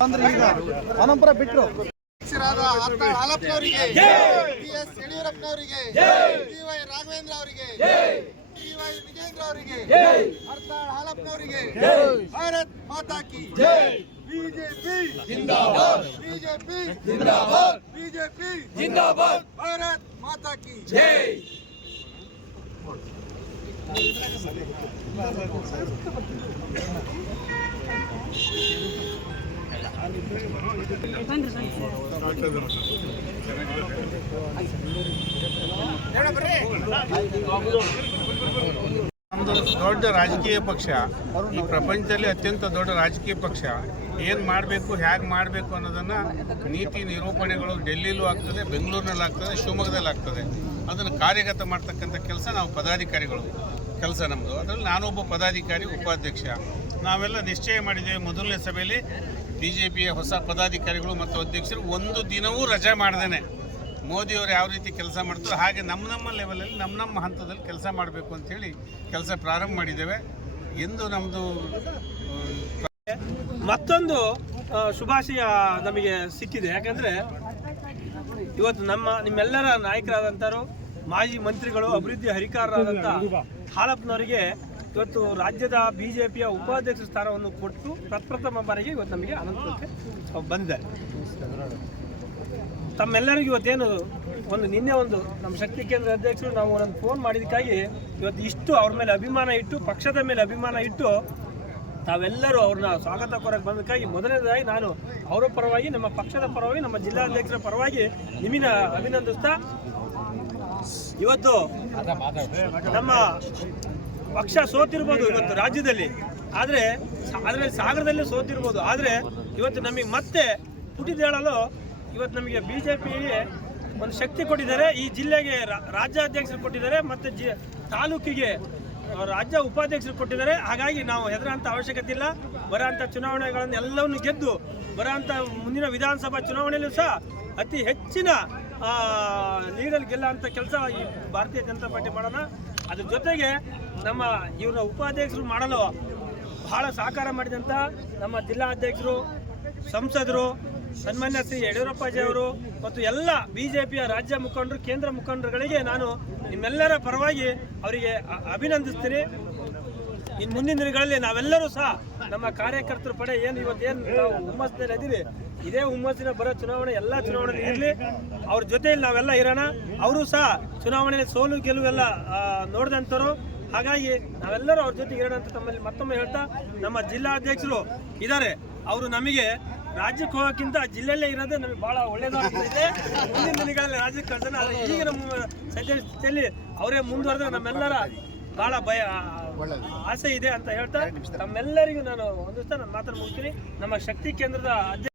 ಅಂದ್ರೆ ಈಗ ಅನಂತರ ಬಿಟ್ರು. ಹಾಲಪ್ಪನವರಿಗೆ ಬಿ ಎಸ್ ಯಡಿಯೂರಪ್ಪನವರಿಗೆ ಡಿ ವೈ ರಾಘವೇಂದ್ರ ಅವರಿಗೆ ಡಿ ವೈ ವಿಜೇಂದ್ರ ಅವರಿಗೆ ಹರ್ತಾಳ್ ಹಾಲಪ್ಪನವರಿಗೆ ಭಾರತ್ ಮಾತಾ ಕಿ ಬಿಜೆಪಿ. ಜಿಂದಾಬಾದ್. ಬಿಜೆಪಿ. ಜಿಂದಾಬಾದ್. ಬಿಜೆಪಿ. ಜಿಂದಾಬಾದ್. ಭಾರತ್ ಮಾತಾ ಕಿ ನಮ್ಮದು ದೊಡ್ಡ ರಾಜಕೀಯ ಪಕ್ಷ. ಈ ಪ್ರಪಂಚದಲ್ಲಿ ಅತ್ಯಂತ ದೊಡ್ಡ ರಾಜಕೀಯ ಪಕ್ಷ. ಏನು ಮಾಡಬೇಕು ಹೇಗೆ ಮಾಡಬೇಕು ಅನ್ನೋದನ್ನು ನೀತಿ ನಿರೂಪಣೆಗಳು ಡೆಲ್ಲಿಲೂ ಆಗ್ತದೆ, ಬೆಂಗಳೂರಿನಲ್ಲಿ ಆಗ್ತದೆ, ಶಿವಮೊಗ್ಗದಲ್ಲಿ ಆಗ್ತದೆ. ಅದನ್ನು ಕಾರ್ಯಗತ ಮಾಡ್ತಕ್ಕಂಥ ಕೆಲಸ ನಾವು ಪದಾಧಿಕಾರಿಗಳು. ಕೆಲಸ ನಮ್ಮದು ಅದರಲ್ಲಿ ನಾನೊಬ್ಬ ಪದಾಧಿಕಾರಿ, ಉಪಾಧ್ಯಕ್ಷ. ನಾವೆಲ್ಲ ನಿಶ್ಚಯ ಮಾಡಿದ್ದೇವೆ ಮೊದಲನೇ ಸಭೆಯಲ್ಲಿ ಬಿ ಜೆ ಹೊಸ ಪದಾಧಿಕಾರಿಗಳು ಮತ್ತು ಅಧ್ಯಕ್ಷರು ಒಂದು ದಿನವೂ ರಜೆ ಮಾಡ್ದೇನೆ. ಮೋದಿಯವರು ಯಾವ ರೀತಿ ಕೆಲಸ ಮಾಡ್ತಾರೋ ಹಾಗೆ ನಮ್ಮ ನಮ್ಮ ಲೆವೆಲಲ್ಲಿ ನಮ್ಮ ನಮ್ಮ ಹಂತದಲ್ಲಿ ಕೆಲಸ ಮಾಡಬೇಕು ಅಂತೇಳಿ ಕೆಲಸ ಪ್ರಾರಂಭ ಮಾಡಿದ್ದೇವೆ. ಎಂದು ನಮ್ಮದು ಮತ್ತೊಂದು ಶುಭಾಶಯ ನಮಗೆ ಸಿಕ್ಕಿದೆ. ಯಾಕಂದರೆ ಇವತ್ತು ನಮ್ಮ, ನಿಮ್ಮೆಲ್ಲರ ನಾಯಕರಾದಂಥರು ಮಾಜಿ ಮಂತ್ರಿಗಳು, ಅಭಿವೃದ್ಧಿ ಹರಿಕಾರರಾದಂಥ ಹಾಲಪ್ಪನವರಿಗೆ ಇವತ್ತು ರಾಜ್ಯದ ಬಿ ಜೆ ಪಿಯ ಉಪಾಧ್ಯಕ್ಷ ಸ್ಥಾನವನ್ನು ಕೊಟ್ಟು ಪ್ರಪ್ರಥಮ ಬಾರಿಗೆ ಇವತ್ತು ನಮಗೆ ಅನಂತಕ್ಕೆ ಬಂದಿದ್ದಾರೆ. ತಮ್ಮೆಲ್ಲರಿಗೂ ಇವತ್ತೇನು ಒಂದು ನಿನ್ನೆ ಒಂದು ನಮ್ಮ ಶಕ್ತಿ ಕೇಂದ್ರ ಅಧ್ಯಕ್ಷರು ನಾವು ಒಂದು ಫೋನ್ ಮಾಡಿದ್ದಕ್ಕಾಗಿ ಇವತ್ತು ಇಷ್ಟು ಅವ್ರ ಮೇಲೆ ಅಭಿಮಾನ ಇಟ್ಟು, ಪಕ್ಷದ ಮೇಲೆ ಅಭಿಮಾನ ಇಟ್ಟು ತಾವೆಲ್ಲರೂ ಅವ್ರನ್ನ ಸ್ವಾಗತ ಕೋರಕ್ಕೆ ಬಂದಕ್ಕಾಗಿ ಮೊದಲನೇದಾಗಿ ನಾನು ಅವರ ಪರವಾಗಿ, ನಮ್ಮ ಪಕ್ಷದ ಪರವಾಗಿ, ನಮ್ಮ ಜಿಲ್ಲಾಧ್ಯಕ್ಷರ ಪರವಾಗಿ ನಿಮ್ಮಿನ ಅಭಿನಂದಿಸ್ತಾ ಇವತ್ತು ನಮ್ಮ ಪಕ್ಷ ಸೋತಿರ್ಬೋದು ಇವತ್ತು ರಾಜ್ಯದಲ್ಲಿ. ಆದರೆ ಅದರಲ್ಲಿ ಸಾಗರದಲ್ಲಿ ಸೋತಿರ್ಬೋದು. ಆದರೆ ಇವತ್ತು ನಮಗೆ ಮತ್ತೆ ಪುಟಿದೇಳಲು ಇವತ್ತು ನಮಗೆ ಬಿ ಜೆ ಒಂದು ಶಕ್ತಿ ಕೊಟ್ಟಿದ್ದಾರೆ. ಈ ಜಿಲ್ಲೆಗೆ ರಾಜ್ಯಾಧ್ಯಕ್ಷರು ಕೊಟ್ಟಿದ್ದಾರೆ ಮತ್ತು ಜಿ, ತಾಲೂಕಿಗೆ ರಾಜ್ಯ ಉಪಾಧ್ಯಕ್ಷರು ಕೊಟ್ಟಿದ್ದಾರೆ. ಹಾಗಾಗಿ ನಾವು ಹೆದರಂಥ ಅವಶ್ಯಕತೆ ಇಲ್ಲ. ಬರೋಂಥ ಚುನಾವಣೆಗಳನ್ನು ಎಲ್ಲವನ್ನು ಗೆದ್ದು ಬರೋಂಥ ಮುಂದಿನ ವಿಧಾನಸಭಾ ಚುನಾವಣೆಯಲ್ಲೂ ಸಹ ಅತಿ ಹೆಚ್ಚಿನ ಲೀಡಲ್ಲಿ ಗೆಲ್ಲ ಅಂತ ಕೆಲಸ ಈ ಭಾರತೀಯ ಜನತಾ ಪಾರ್ಟಿ ಮಾಡೋಣ. ಅದ್ರ ಜೊತೆಗೆ ನಮ್ಮ ಇವರ ಉಪಾಧ್ಯಕ್ಷರು ಮಾಡಲು ಬಹಳ ಸಹಕಾರ ಮಾಡಿದಂಥ ನಮ್ಮ ಜಿಲ್ಲಾಧ್ಯಕ್ಷರು, ಸಂಸದರು ಸನ್ಮಾನ್ಯ ಶ್ರೀ ಯಡಿಯೂರಪ್ಪಾಜಿ ಅವರು ಮತ್ತು ಎಲ್ಲ ಬಿಜೆಪಿಯ ರಾಜ್ಯ ಮುಖಂಡರು, ಕೇಂದ್ರ ಮುಖಂಡರುಗಳಿಗೆ ನಾನು ನಿಮ್ಮೆಲ್ಲರ ಪರವಾಗಿ ಅವರಿಗೆ ಅಭಿನಂದಿಸ್ತೀನಿ. ಇನ್ನು ಮುಂದಿನ ದಿನಗಳಲ್ಲಿ ನಾವೆಲ್ಲರೂ ಸಹ ನಮ್ಮ ಕಾರ್ಯಕರ್ತರ ಪಡೆ ಏನು ಇವತ್ತೇನು ನಾವು ಹುಮ್ಮಸ್ಸಿನಲ್ಲಿ ಇದೀವಿ ಇದೇ ಹುಮ್ಮಸ್ಸಿನ ಬರೋ ಚುನಾವಣೆ, ಎಲ್ಲ ಚುನಾವಣೆ ಇರಲಿ. ಅವ್ರ ಜೊತೆಯಲ್ಲಿ ನಾವೆಲ್ಲ ಇರೋಣ. ಅವರು ಸಹ ಚುನಾವಣೆಯಲ್ಲಿ ಸೋಲು ಗೆಲುವೆಲ್ಲ ಎಲ್ಲ ನೋಡಿದಂಥವ್ರು. ಹಾಗಾಗಿ ನಾವೆಲ್ಲರೂ ಅವ್ರ ಜೊತೆಗೆ ಇರೋಣ ಅಂತ ತಮ್ಮಲ್ಲಿ ಮತ್ತೊಮ್ಮೆ ಹೇಳ್ತಾ ನಮ್ಮ ಜಿಲ್ಲಾಧ್ಯಕ್ಷರು ಇದ್ದಾರೆ. ಅವರು ನಮಗೆ ರಾಜ್ಯಕ್ಕೆ ಹೋಗೋಕ್ಕಿಂತ ಜಿಲ್ಲೆಯಲ್ಲೇ ಇರೋದೇ ನಮಗೆ ಬಹಳ ಇದೆ ಮುಂದಿನ ದಿನಗಳಲ್ಲಿ ರಾಜ್ಯಕ್ಕೆ ಕಳ್ಸೋಣ. ಆದರೆ ಈಗ ನಮ್ಮ ಸದ್ಯ ಸ್ಥಿತಿಯಲ್ಲಿ ಅವರೇ ಮುಂದುವರೆದ್ರೆ ನಮ್ಮೆಲ್ಲರ ಭಾಳ ಭಯ ಆಸೆ ಇದೆ ಅಂತ ಹೇಳ್ತಾ ನಮ್ಮೆಲ್ಲರಿಗೂ ನಾನು ಒಂದಿಸ್ತಾ ನಾನು ಮಾತನ್ನು ಮುಗಿಸ್ತೀನಿ. ನಮ್ಮ ಶಕ್ತಿ ಕೇಂದ್ರದ ಅಧ್ಯಕ್ಷ